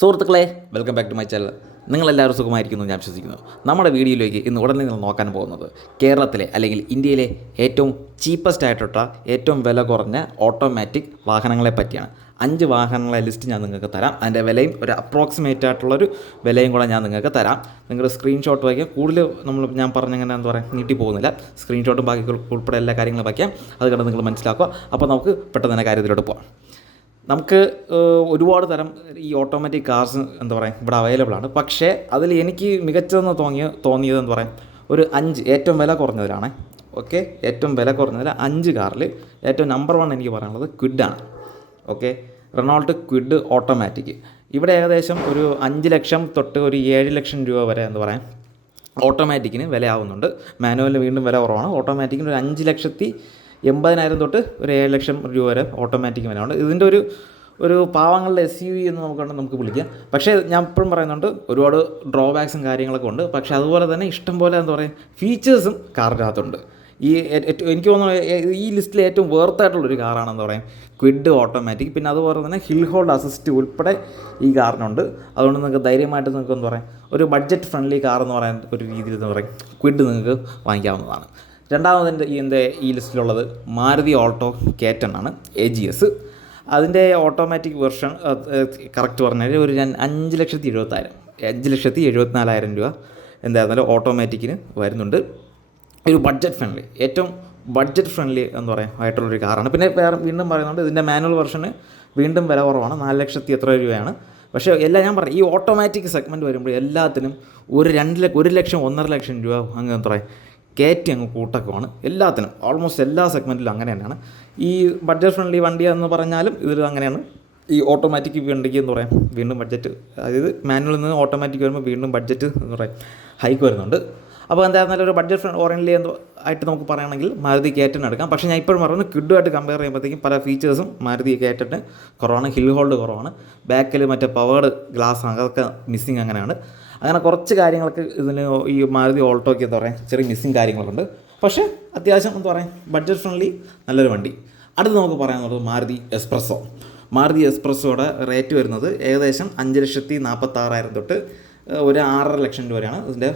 സുഹൃത്തുക്കളെ welcome back to my channel നിങ്ങളെല്ലാവരും സുഖമായിരിക്കുന്നു ഞാൻ വിശ്വസിക്കുന്നു. നമ്മുടെ വീഡിയോയിലേക്ക് ഇന്ന് ഉടനെ നിങ്ങൾ നോക്കാൻ പോകുന്നത് കേരളത്തിലെ അല്ലെങ്കിൽ ഇന്ത്യയിലെ ഏറ്റവും ചീപ്പസ്റ്റ് ആയിട്ടുള്ള ഏറ്റവും വില കുറഞ്ഞ ഓട്ടോമാറ്റിക് വാഹനങ്ങളെ പറ്റിയാണ്. അഞ്ച് വാഹനങ്ങളെ ലിസ്റ്റ് ഞാൻ നിങ്ങൾക്ക് തരാം. അതിന്റെ വിലയും ഒരു അപ്രോക്സിമേറ്റ് ആയിട്ടുള്ളൊരു വിലയും കൂടെ ഞാൻ നിങ്ങൾക്ക് തരാം. നിങ്ങൾ സ്ക്രീൻഷോട്ട് വയ്ക്കുക കൂടുതൽ നമ്മൾ ഞാൻ പറഞ്ഞങ്ങനെ എന്താ പറയുക നീട്ടി പോകുന്നില്ല. സ്ക്രീൻഷോട്ടും ബാക്കി ഉൾപ്പെടെ എല്ലാ കാര്യങ്ങളും വയ്ക്കാം. അത് കണ്ട് നിങ്ങൾ മനസ്സിലാക്കുക. അപ്പോൾ നമുക്ക് പെട്ടെന്ന് തന്നെ കാര്യത്തിലോട്ട് പോകാം നമുക്ക് ഒരുപാട് തരം ഈ ഓട്ടോമാറ്റിക് കാർസ് എന്താ പറയുക ഇവിടെ അവൈലബിൾ ആണ്. പക്ഷേ അതിൽ എനിക്ക് മികച്ചതെന്ന് തോന്നിയ തോന്നിയത് എന്ന് പറയാം ഒരു അഞ്ച് ഏറ്റവും വില കുറഞ്ഞതിലാണ്. ഓക്കെ ഏറ്റവും വില കുറഞ്ഞതിൽ അഞ്ച് കാറിൽ ഏറ്റവും നമ്പർ വൺ എനിക്ക് പറയാനുള്ളത് ക്വിഡാണ് ഓക്കെ റെനോൾട്ട് ക്വിഡ് ഓട്ടോമാറ്റിക് ഇവിടെ ഏകദേശം ഒരു അഞ്ച് ലക്ഷം തൊട്ട് ഒരു ഏഴ് ലക്ഷം രൂപ വരെ എന്ന് പറയുക ഓട്ടോമാറ്റിക്കിന് വിലയാവുന്നുണ്ട്. മാനുവലിന് വീണ്ടും വില കുറവാണ്. ഓട്ടോമാറ്റിക്കിന് ഒരു അഞ്ച് ലക്ഷത്തി എൺപതിനായിരം തൊട്ട് ഒരു ഏഴ് ലക്ഷം രൂപ വരെ ഓട്ടോമാറ്റിക് വിലയുണ്ട് ഇതിന്റെ ഒരു ഒരു പാവങ്ങളുടെ എസ് യു വി എന്ന് നമുക്ക് നമുക്ക് വിളിക്കാം. പക്ഷേ ഞാൻ ഇപ്പോഴും പറയുന്നുണ്ട് ഒരുപാട് ഡ്രോബാക്സും കാര്യങ്ങളൊക്കെ ഉണ്ട്. പക്ഷേ അതുപോലെ തന്നെ ഇഷ്ടം പോലെ എന്താ പറയുക ഫീച്ചേഴ്സും കാറിനകത്തുണ്ട്. ഈ എനിക്ക് തോന്നുന്നു ഈ ലിസ്റ്റിൽ ഏറ്റവും വേർത്തായിട്ടുള്ളൊരു കാറാണെന്ന് പറയാം ക്വിഡ് ഓട്ടോമാറ്റിക് പിന്നെ അതുപോലെ തന്നെ ഹിൽ ഹോൾഡ് അസിസ്റ്റ് ഉൾപ്പെടെ ഈ കാറിനുണ്ട്. അതുകൊണ്ട് നിങ്ങൾക്ക് ധൈര്യമായിട്ട് നിങ്ങൾക്ക് എന്താ പറയുക ഒരു ബഡ്ജറ്റ് ഫ്രണ്ട്ലി കാർ എന്ന് പറയാൻ ഒരു രീതിയിൽ എന്ന് പറയും ക്വിഡ് നിങ്ങൾക്ക് വാങ്ങിക്കാവുന്നതാണ്. രണ്ടാമത് എന്റെ ഈ ലിസ്റ്റിലുള്ളത് മാരുതി ഓൾട്ടോ കേറ്റൺ ആണ് എ ജി എസ് അതിന്റെ ഓട്ടോമാറ്റിക് വെർഷൻ കറക്റ്റ് പറഞ്ഞാൽ ഒരു അഞ്ച് ലക്ഷത്തി എഴുപത്തായിരം അഞ്ച് ലക്ഷത്തി എഴുപത്തിനാലായിരം രൂപ എന്തായിരുന്നാലും ഓട്ടോമാറ്റിക്കിന് വരുന്നുണ്ട്. ഒരു ബഡ്ജറ്റ് ഫ്രണ്ട്ലി ഏറ്റവും ബഡ്ജറ്റ് ഫ്രണ്ട്ലി എന്ന് പറയാം ആയിട്ടുള്ളൊരു കാറാണ്. പിന്നെ വേറെ വീണ്ടും പറയുന്നുണ്ട് ഇതിന്റെ മാനുവൽ വെർഷന് വീണ്ടും വില കുറവാണ് നാല് ലക്ഷത്തി എത്ര രൂപയാണ്. പക്ഷേ എല്ലാം ഞാൻ പറഞ്ഞു ഈ ഓട്ടോമാറ്റിക് സെഗ്മെന്റ് വരുമ്പോൾ എല്ലാത്തിനും ഒരു രണ്ട് ഒരു ലക്ഷം ഒന്നര ലക്ഷം രൂപ അങ്ങ് എന്താ കയറ്റി അങ്ങ് കൂട്ടക്കുമാണ് എല്ലാത്തിനും ഓൾമോസ്റ്റ് എല്ലാ സെഗ്മെന്റിലും അങ്ങനെ തന്നെയാണ് ഈ ബഡ്ജറ്റ് ഫ്രണ്ട്ലി വണ്ടി എന്ന് പറഞ്ഞാലും ഇതിൽ അങ്ങനെയാണ്. ഈ ഓട്ടോമാറ്റിക് വണ്ടിക്ക് എന്ന് പറയാം. വീണ്ടും ബഡ്ജറ്റ് അതായത് മാനുവലിൽ നിന്ന് ഓട്ടോമാറ്റിക് വരുമ്പോൾ വീണ്ടും ബഡ്ജറ്റ് എന്ന് പറയാം. ഹൈക്ക് വരുന്നുണ്ട്. അപ്പോൾ എന്തായിരുന്നാലും ഒരു ബഡ്ജറ്റ് ഫ്രണ്ട് ഓറിയൻലി എന്ന് ആയിട്ട് നമുക്ക് പറയുകയാണെങ്കിൽ മാരുതി കയറ്റൻ എടുക്കാം. പക്ഷേ ഞാൻ ഇപ്പോഴും പറയുന്നത് കിഡുമായിട്ട് കമ്പയർ ചെയ്യുമ്പോഴത്തേക്കും പല ഫീച്ചേഴ്സും മാരുതി കേറ്റന് കുറവാണ്. ഹിൽ ഹോൾഡ് കുറവാണ്. ബാക്കിൽ മറ്റേ പവേർഡ് ഗ്ലാസ് അതൊക്കെ മിസ്സിങ് അങ്ങനെയാണ്. അങ്ങനെ കുറച്ച് കാര്യങ്ങളൊക്കെ ഇതിന് ഈ മാരുതി ഓൾട്ടോയ്ക്ക് എന്താ പറയുക ചെറിയ മിസ്സിങ് കാര്യങ്ങളുണ്ട് പക്ഷേ അത്യാവശ്യം എന്താ പറയുക ബഡ്ജറ്റ് ഫ്രണ്ട്ലി നല്ലൊരു വണ്ടി. അടുത്ത് നമുക്ക് പറയാനുള്ളത് മാരുതി എക്സ്പ്രസ്സോ മാരുതി എക്സ്പ്രസ്സോടെ റേറ്റ് വരുന്നത് ഏകദേശം അഞ്ച് ലക്ഷത്തി നാൽപ്പത്താറായിരം തൊട്ട് ഒരു ആറര ലക്ഷം രൂപ വരെയാണ് ഇതിന്റെ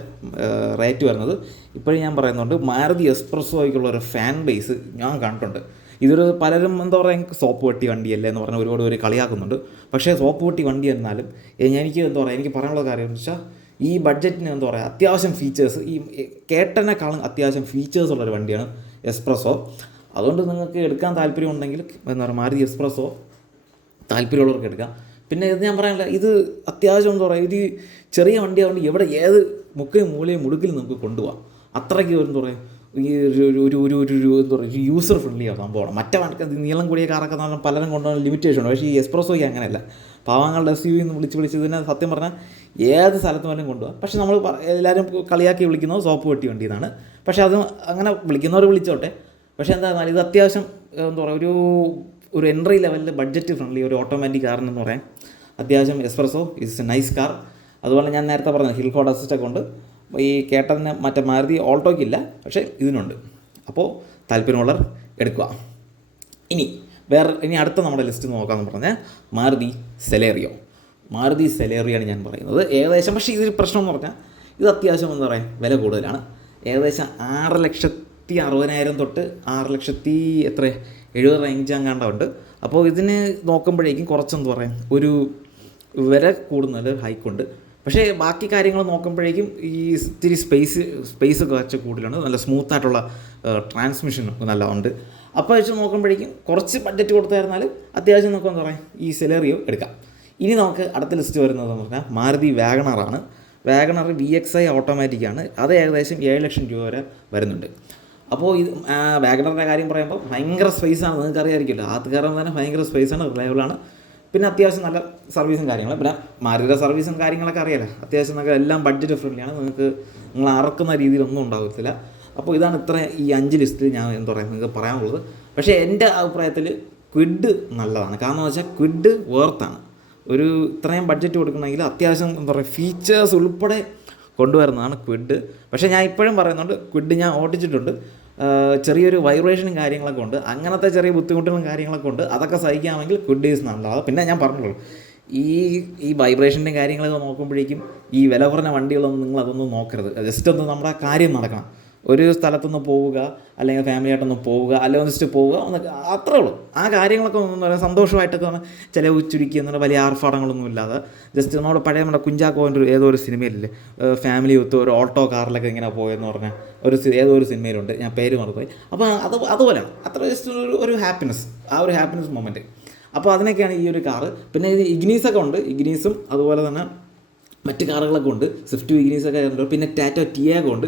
റേറ്റ് വരുന്നത്. ഇപ്പോഴും ഞാൻ പറയുന്നുണ്ട് മാരുതി എക്സ്പ്രസ്സോയ്ക്കുള്ള ഒരു ഫാൻ ബേസ് ഞാൻ കണ്ടിട്ടുണ്ട്. ഇതൊരു പലരും എന്താ പറയുക സോപ്പ് വെട്ടി വണ്ടിയല്ലേ എന്ന് പറഞ്ഞ് ഒരുപാട് പേര് കളിയാക്കുന്നുണ്ട്. പക്ഷേ സോപ്പ് വെട്ടി വണ്ടി എന്നാലും എനിക്ക് എന്താ പറയുക എനിക്ക് പറയാനുള്ള കാര്യം എന്ന് വെച്ചാൽ ഈ ബഡ്ജറ്റിന് എന്താ പറയുക അത്യാവശ്യം ഫീച്ചേഴ്സ് ഈ കേട്ടനേക്കാളും അത്യാവശ്യം ഫീച്ചേഴ്സ് ഉള്ളൊരു വണ്ടിയാണ് എക്സ്പ്രസ്സോ അതുകൊണ്ട് നിങ്ങൾക്ക് എടുക്കാൻ താല്പര്യം ഉണ്ടെങ്കിൽ എന്താ പറയുക മാരുതി എക്സ്പ്രസ്സോ താല്പര്യമുള്ളവർക്ക് എടുക്കാം. പിന്നെ ഇത് ഞാൻ പറയാനില്ല ഇത് അത്യാവശ്യം എന്താ പറയുക ഇത് ചെറിയ വണ്ടിയായതുകൊണ്ട് എവിടെ ഏത് മുക്കയും മൂലയും മുടുക്കിലും നമുക്ക് കൊണ്ടുപോകാം അത്രയ്ക്ക് എന്താ പറയുക ഈ ഒരു ഒരു ഒരു ഒരു എന്താ പറയുക യൂസർ ഫ്രണ്ട്ലി ആ സംഭവമാണ്. മറ്റേ നീളം കൂടിയ കാറൊക്കെ എന്ന് പറഞ്ഞാൽ പലരും കൊണ്ടുപോകുന്ന ലിമിറ്റേഷൻ ഉണ്ട് പക്ഷേ ഈ എക്സ്പ്രസ്സോയ്ക്ക് അങ്ങനെയല്ല. പാവങ്ങളുടെ എസ് യു എന്ന് വിളിച്ച് വിളിച്ചതിനെ സത്യം പറഞ്ഞാൽ ഏത് സ്ഥലത്ത് വേണേലും കൊണ്ടുപോകാം. പക്ഷേ നമ്മൾ എല്ലാവരും കളിയാക്കി വിളിക്കുന്നത് സോപ്പ് വെട്ടി വണ്ടി എന്നാണ്. പക്ഷേ അത് അങ്ങനെ വിളിക്കുന്നവർ വിളിച്ചോട്ടെ. പക്ഷേ എന്താ പറഞ്ഞാൽ ഇത് അത്യാവശ്യം എന്താ പറയുക ഒരു ഒരു എൻട്രി ലെവലിൽ ബഡ്ജറ്റ് ഫ്രണ്ട്ലി ഒരു ഓട്ടോമാറ്റിക് കാർ എന്ന് പറയാം. അത്യാവശ്യം Espresso it's a nice car അതുപോലെ ഞാൻ നേരത്തെ പറഞ്ഞ ഹിൽ ഹോഡ് അസിസ്റ്റൊക്കെ ഉണ്ട്. ഈ കേട്ടതിന് മറ്റേ മാരുതി ഓൾട്ടോയ്ക്കില്ല പക്ഷേ ഇതിനുണ്ട്. അപ്പോൾ താല്പര്യമുള്ളവർ എടുക്കുക. ഇനി വേറെ ഇനി അടുത്ത നമ്മുടെ ലിസ്റ്റ് നോക്കാമെന്ന് പറഞ്ഞാൽ മാരുതി സെലേറിയോ മാരുതി സെലേറിയാണ് ഞാൻ പറയുന്നത്. ഏകദേശം പക്ഷേ ഇതൊരു പ്രശ്നം എന്ന് പറഞ്ഞാൽ ഇത് അത്യാവശ്യം എന്താ പറയുക വില കൂടുതലാണ്. ഏകദേശം ആറ് ലക്ഷത്തി അറുപതിനായിരം തൊട്ട് ആറ് ലക്ഷത്തി എത്ര എഴുപത് റേഞ്ച് അങ്ങാണ്ടുണ്ട് അപ്പോൾ ഇതിന് നോക്കുമ്പോഴേക്കും കുറച്ചെന്ത് പറയാം ഒരു വില കൂടുന്നതിൽ ഹൈക്കുണ്ട് പക്ഷേ ബാക്കി കാര്യങ്ങൾ നോക്കുമ്പോഴേക്കും ഈ ഇത്തിരി സ്പേസ് സ്പേസ് കുറച്ച് കൂടുതലാണ്. നല്ല സ്മൂത്ത് ആയിട്ടുള്ള ട്രാൻസ്മിഷൻ നല്ല ഉണ്ട് അപ്പോൾ വെച്ച് നോക്കുമ്പോഴേക്കും കുറച്ച് ബഡ്ജറ്റ് കൊടുത്തായിരുന്നാൽ അത്യാവശ്യം നമുക്ക് എന്താ ഈ സെലറിയോ എടുക്കാം. ഇനി നമുക്ക് അടുത്ത ലിസ്റ്റ് വരുന്നത് എന്ന് പറഞ്ഞാൽ Maruti വാഗണറാണ് WagonR V X I automatic ആണ്. അത് ഏകദേശം ഏഴ് ലക്ഷം രൂപ വരെ വരുന്നുണ്ട്. അപ്പോൾ ഇത് വാഗണറിന്റെ കാര്യം പറയുമ്പോൾ ഭയങ്കര സ്പേസ് ആണ്. നിങ്ങൾക്ക് അറിയാമായിരിക്കുമല്ലോ അത് കാരണം തന്നെ ഭയങ്കര സ്പേസാണ് റിലയബിളാണ് പിന്നെ അത്യാവശ്യം നല്ല സർവീസും കാര്യങ്ങളും. പിന്നെ മാരുതിയുടെ സർവീസും കാര്യങ്ങളൊക്കെ അറിയാലോ. അത്യാവശ്യം നല്ല എല്ലാം ബഡ്ജറ്റ് ഫ്രണ്ട്ലിയാണ് നിങ്ങൾക്ക് നിങ്ങൾ അറക്കുന്ന രീതിയിലൊന്നും ഉണ്ടാകത്തില്ല അപ്പോൾ ഇതാണ് ഇത്ര ഈ അഞ്ച് ലിസ്റ്റിൽ ഞാൻ എന്താ പറയുക നിങ്ങൾക്ക് പറയാനുള്ളത്. പക്ഷേ എന്റെ അഭിപ്രായത്തിൽ ക്വിഡ് നല്ലതാണ്. കാരണം എന്ന് വെച്ചാൽ ക്വിഡ് വേർത്താണ് ഒരു ഇത്രയും ബഡ്ജറ്റ് കൊടുക്കണമെങ്കിൽ അത്യാവശ്യം എന്താ പറയുക ഫീച്ചേഴ്സ് ഉൾപ്പെടെ കൊണ്ടുവരുന്നതാണ് ക്വിഡ് പക്ഷേ ഞാൻ ഇപ്പോഴും പറയുന്നുണ്ട് ക്വിഡ് ഞാൻ ഓടിച്ചിട്ടുണ്ട്. ചെറിയൊരു വൈബ്രേഷനും കാര്യങ്ങളൊക്കെ ഉണ്ട്. അങ്ങനത്തെ ചെറിയ ബുദ്ധിമുട്ടുകളും കാര്യങ്ങളൊക്കെ ഉണ്ട്. അതൊക്കെ സഹിക്കാമെങ്കിൽ ഗുഡ് ഈസ് നല്ലതാണ് പിന്നെ ഞാൻ പറഞ്ഞുള്ളൂ ഈ ഈ വൈബ്രേഷന്റെ കാര്യങ്ങളൊക്കെ നോക്കുമ്പോഴേക്കും ഈ വില കുറഞ്ഞ വണ്ടികളൊന്നും നിങ്ങൾ അതൊന്നും നോക്കരുത്. ജസ്റ്റ് ഒന്ന് നമ്മുടെ കാര്യം നടക്കണം. ഒരു സ്ഥലത്തുനിന്ന് പോവുക അല്ലെങ്കിൽ ഫാമിലി ആയിട്ടൊന്ന് പോവുക അല്ലെങ്കിൽ ഒന്നിച്ച് പോവുക ഒന്ന് അത്രേ ഉള്ളൂ. ആ കാര്യങ്ങളൊക്കെ ഒന്ന് പറയാൻ സന്തോഷമായിട്ടൊക്കെ ചില ചുരുക്കി എന്നുള്ള വലിയ ആർഭാടങ്ങളൊന്നും ഇല്ലാതെ ജസ്റ്റ് നമ്മുടെ പഴയ നമ്മുടെ കുഞ്ചാക്കോന്റെ ഏതോ ഒരു സിനിമയിലില്ലേ? ഫാമിലി ഒത്ത് ഒരു ഓട്ടോ കാറിലൊക്കെ ഇങ്ങനെ പോയെന്ന് പറഞ്ഞാൽ ഒരു ഏതോ ഒരു സിനിമയിലുണ്ട്. ഞാൻ പേര് മറന്നുപോയി. അപ്പോൾ അത് അതുപോലെ അത്ര ജസ്റ്റ് ഒരു ഒരു ഹാപ്പിനെസ് ആ ഒരു ഹാപ്പിനെസ് മൊമെന്റ് അപ്പോൾ അതിനൊക്കെയാണ് ഈ ഒരു കാറ് പിന്നെ ഇത് ഇഗ്നീസൊക്കെ ഉണ്ട്. ഇഗ്നീസും അതുപോലെ തന്നെ മറ്റ് കാറുകളൊക്കെ ഉണ്ട്. സ്വിഫ്റ്റ് വിഗ്നീസൊക്കെ ഉണ്ട്. പിന്നെ ടാറ്റ ടിയാഗോ ഉണ്ട്.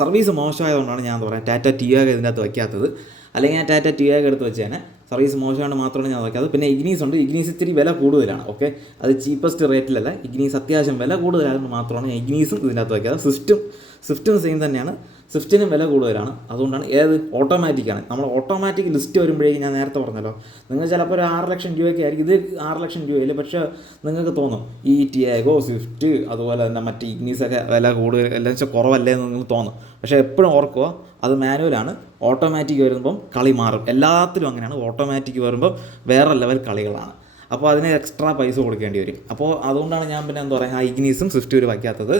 സർവീസ് മോശമായതുകൊണ്ടാണ് ഞാൻ പറയാം ടാറ്റ ടിയാഗ് ഇതിന്റെ അകത്ത് വയ്ക്കാത്തത്. അല്ലെങ്കിൽ ഞാൻ ടാറ്റ ടിയാഗ് എടുത്ത് വെച്ചേനെ. സർവീസ് മോശമാണ് മാത്രമാണ് ഞാൻ വയ്ക്കാത്തത്. പിന്നെ ഇഗ്നീസ് ഉണ്ട്. ഇഗ്നീസ് ഇത്തിരി വില കൂടുതലാണ്. ഓക്കെ അത് ചീപ്പസ്റ്റ് റേറ്റിലല്ല ഇഗ്നീസ് അത്യാവശ്യം വില കൂടുതലായതുകൊണ്ട് മാത്രമാണ് ഞാൻ ഇഗ്നീസും ഇതിന്റെ അകത്ത് വയ്ക്കാത്തത്. സ്വിഫ്റ്റും സ്വിഫ്റ്റും സെയിം തന്നെയാണ്. സ്വിഫ്റ്റിനും വില കൂടുതലാണ്. അതുകൊണ്ടാണ് ഏത് ഓട്ടോമാറ്റിക്കാണ് നമ്മൾ ഓട്ടോമാറ്റിക് ലിസ്റ്റ് വരുമ്പോഴേക്കും ഞാൻ നേരത്തെ പറഞ്ഞല്ലോ. നിങ്ങൾ ചിലപ്പോൾ ഒരു ആറ് ലക്ഷം രൂപയ്ക്ക് ആയിരിക്കും. ഇത് ആറ് ലക്ഷം രൂപയില്ല? പക്ഷേ നിങ്ങൾക്ക് തോന്നും ഈ ടിയാഗോ സ്വിഫ്റ്റ് അതുപോലെ തന്നെ മറ്റ് ഇഗ്നീസൊക്കെ വില കൂടുതൽ എല്ലാം വെച്ചാൽ കുറവല്ലേ എന്ന് നിങ്ങൾ തോന്നും. പക്ഷേ എപ്പോഴും ഓർക്കുക അത് മാനുവലാണ് ഓട്ടോമാറ്റിക് വരുമ്പം കളി മാറും. എല്ലാത്തിലും അങ്ങനെയാണ്. ഓട്ടോമാറ്റിക് വരുമ്പം വേറെ ലെവൽ കളികളാണ്. അപ്പോൾ അതിന് എക്സ്ട്രാ പൈസ കൊടുക്കേണ്ടി വരും. അപ്പോൾ അതുകൊണ്ടാണ് ഞാൻ പിന്നെ എന്താ പറയുക ഇഗ്നീസും സ്വിഫ്റ്റും ഒരു വയ്ക്കാത്തത്.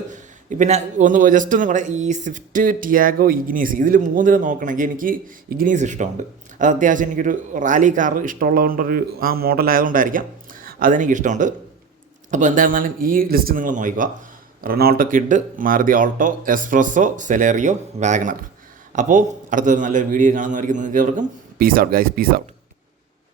പിന്നെ ഒന്ന് ജസ്റ്റ് ഒന്ന് കൂടെ ഈ സ്വിഫ്റ്റ് ടിയാഗോ ഇഗ്നീസ് ഇതിൽ മൂന്നിൽ നോക്കണമെങ്കിൽ എനിക്ക് ഇഗ്നീസ് ഇഷ്ടമുണ്ട്. അത് അത്യാവശ്യം എനിക്കൊരു റാലി കാർ ഇഷ്ടമുള്ളതുകൊണ്ടൊരു ആ മോഡൽ ആയതുകൊണ്ടായിരിക്കാം അതെനിക്ക് ഇഷ്ടമുണ്ട്. അപ്പോൾ എന്തായിരുന്നാലും ഈ ലിസ്റ്റ് നിങ്ങൾ നോക്കുക. Renault Kwid Maruti Alto Espresso Celerio WagonR. അപ്പോൾ അടുത്തൊരു നല്ലൊരു വീഡിയോ കാണുന്നവർക്ക് നിങ്ങൾക്ക് എവർക്കും peace out guys peace out